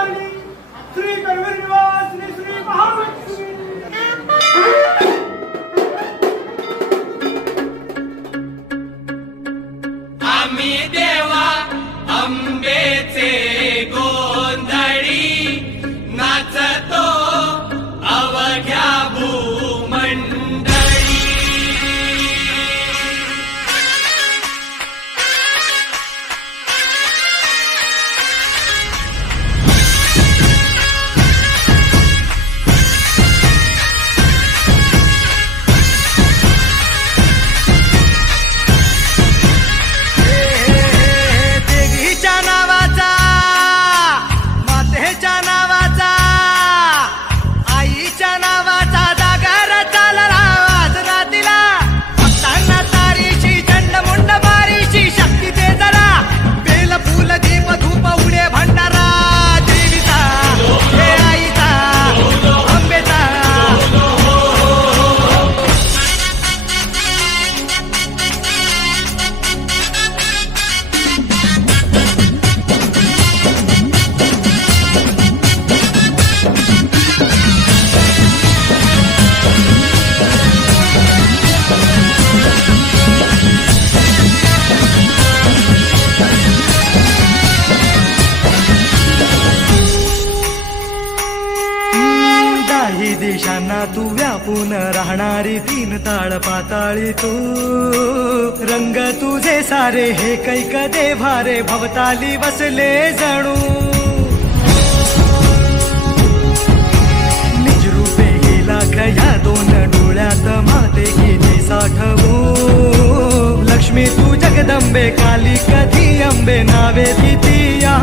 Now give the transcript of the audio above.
मंगलहारिणी श्री करवीर निवासिनी श्री महालक्ष्मी। आम्ही देवा अंबेचे गोंधळी नाचतो अवघ्या भूमंडळी। दिशांना तू व्यापून राहणारी तीन ताळ पाताळी तू। रंग तुझे सारे हे कैक देभारे भवताली बसले जणू। निजरूपे गेला खया दोन डोळ्यात माते किती साठवू। लक्ष्मी तू जगदंबे काली कधी अंबे नावे किती या